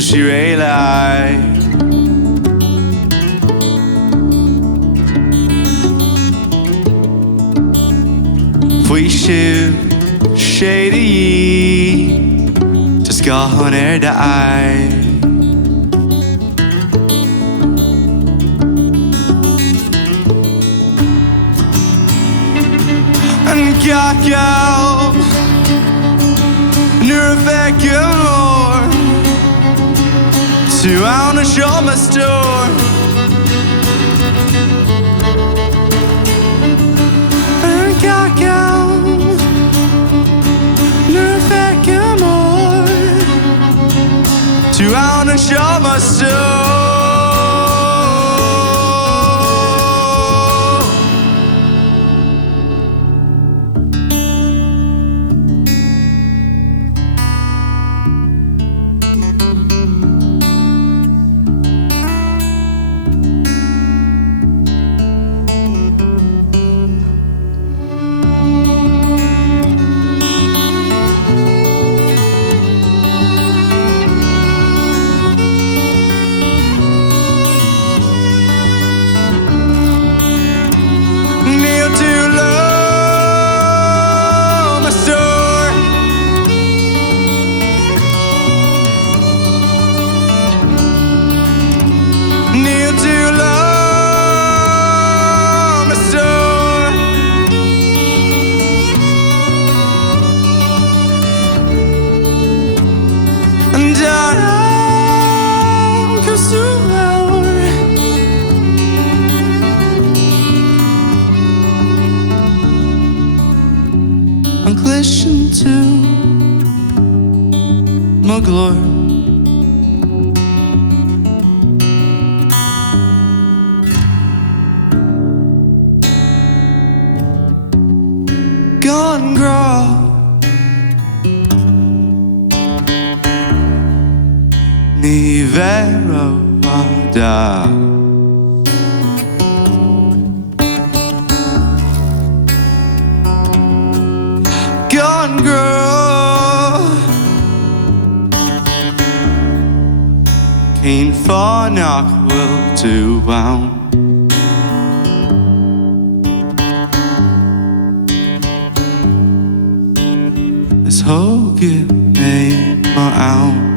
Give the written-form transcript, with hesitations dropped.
she realized Fheicim shady just gone die. And Gaeilge Nuair Fheicim Ór to Nuachumtha. And Gaeilge Nuair Fheicim Ór to Nuachumtha. Listen to my glory. Gone grow ni vero da. Gone grow Keen for knock will do wound. This whole game made my own.